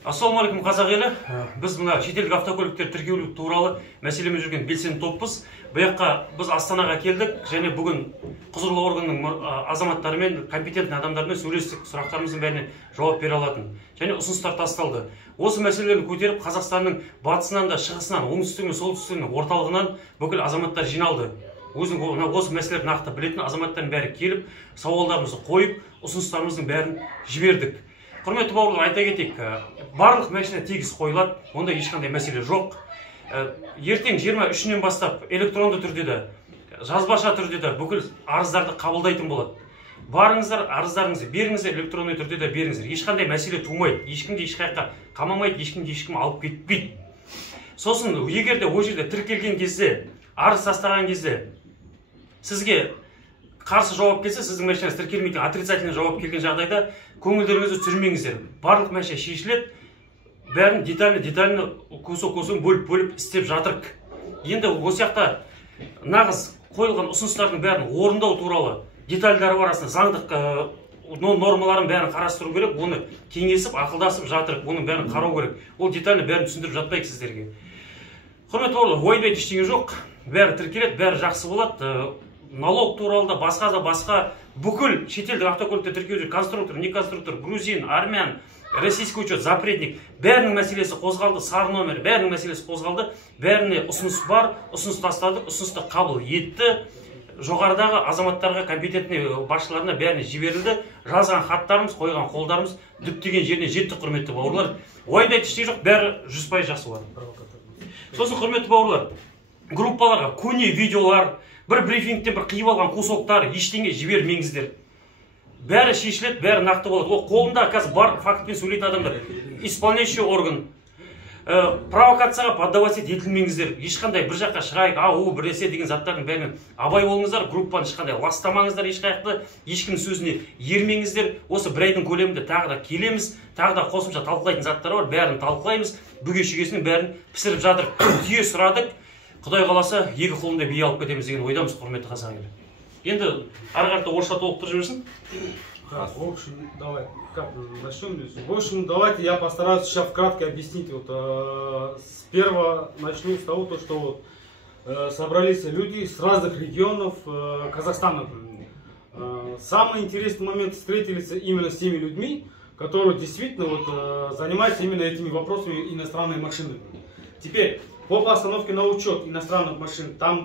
Ассалаумағалейкум қазақ елі. Біз мына шетелдік автокөліктер тіркеу туралы мәселемен жүрген белсенді топпыз. Бұяққа біз Астанаға келдік және бүгін құзырлы органның азаматтарымен, компетентті адамдармен сөйлестік, сұрақтарымыздың бәріне жауап бере алатын және ұсыныстар тасталды. Осы мәселелерді көтеріп, Қазақстанның батысынан да, шығысынан, оңтүстігінен, солтүстігінен, орталығынан бүкіл азаматтар жиналды. Осы мәселелерді нақты білетін азаматтардың бәрі келіп, сауалдарымызды қойып, ұсыныстарымыздың бәрін жібердік. Құрметті бауырлар, айта кетейік, барлық машина тегіс қойылады, онда ешқандай мәселе жоқ. Ертең 23-нен бастап электронды түрде де, жазбаша түрде де бүкіл арыздарды қабылдайтын болады. Барыңыздар, арыздарыңызды беріңіздер, электронды түрде де беріңіздер. Ешқандай мәселе тумайды, ешкімде ешқайыққа қамамайды, ешкім алып кетпейді. Сосын, егер де ол жерде тіркелген кезде, арыз тастаған кезде сізге қарсы жауап келсе, сіздің машинаңыз тіркелмейтін, отрицательный жауап келген жағдайда көңілдеріңізді түсірмеңіздер. Барлық мәселе шешіледі, бәрін детально кусок-кусок бөліп істеп жатырық. Енді осы жақта нағыз қойылған ұсыныстардың бәрін орындау туралы детальдары бар, заңдық нормаларын бәрін қарастыру керек, оны кеңесіп, ақылдасып жатырық, оның бәрін қарау керек. Ол детально бәрін түсіндіріп жатпайық сіздерге. Құрметті бауырлар, ойбайды ештеңе жоқ, бәрі тіркеледі, бәрі жақсы болады. Налог туралы да басқа бүкіл шетелдік автокөлікті тіркеуде конструктор, не конструктор, грузин, армян, российский учет, запретник, бәрінің мәселесі қозғалды, сары номер, бәрінің мәселесі қозғалды, бәріне ұсыныс бар, ұсыныс тастадық, ұсынысты қабыл етті, жоғарыдағы азаматтарға, компетентный басшыларына бәріне жіберілді, жазған хаттарымыз, қойған қолдарымыз діттеген жеріне жетті, құрметті бауырлар. Ойбайды ештеңе жоқ, бәрі 100% жақсы болады. Сосын, құрметті бауырлар, группаларға көне видеолар, бір брифингтен бір қиып алған кусоктар, ештеңе жібермеңіздер. Бәрі шешіледі, бәрі нақты болады. Ол қолында қазір бар фактпен сөйлейтін адамдар. Исполняющий орган. Провокацияға поддаваться етілмеңіздер. Ешқандай бір жаққа шырайық, біресе деген заттардың бәрінен абай болыңыздар. Группаны ешқандай ластамаңыздар, ешқайықты, ешкімнің сөзіне ермеңіздер. Осы бір айдың көлемінде тағы да келеміз, тағы да қосымша талқылайтын заттар бар, бәрін талқылаймыз. Бүге шүгесінің бәрін пісіріп жатыр. Түйе сұрадық. Құдай қаласа, екі қолында бие алып кетеміз деген ойдамыз, құрметті қазақ елі. Енді ары-қарата орысша толықтырып жіберсін. В общем, давай, как начнем здесь? В общем, давайте я постараюсь сейчас вкратце объяснить. С первого начну с того, что собрались люди с разных регионов Казахстана. Самый интересный момент, встретились именно с теми людьми, которые действительно занимаются именно этими вопросами иностранной машины. Теперь, по постановке на учет иностранных машин, там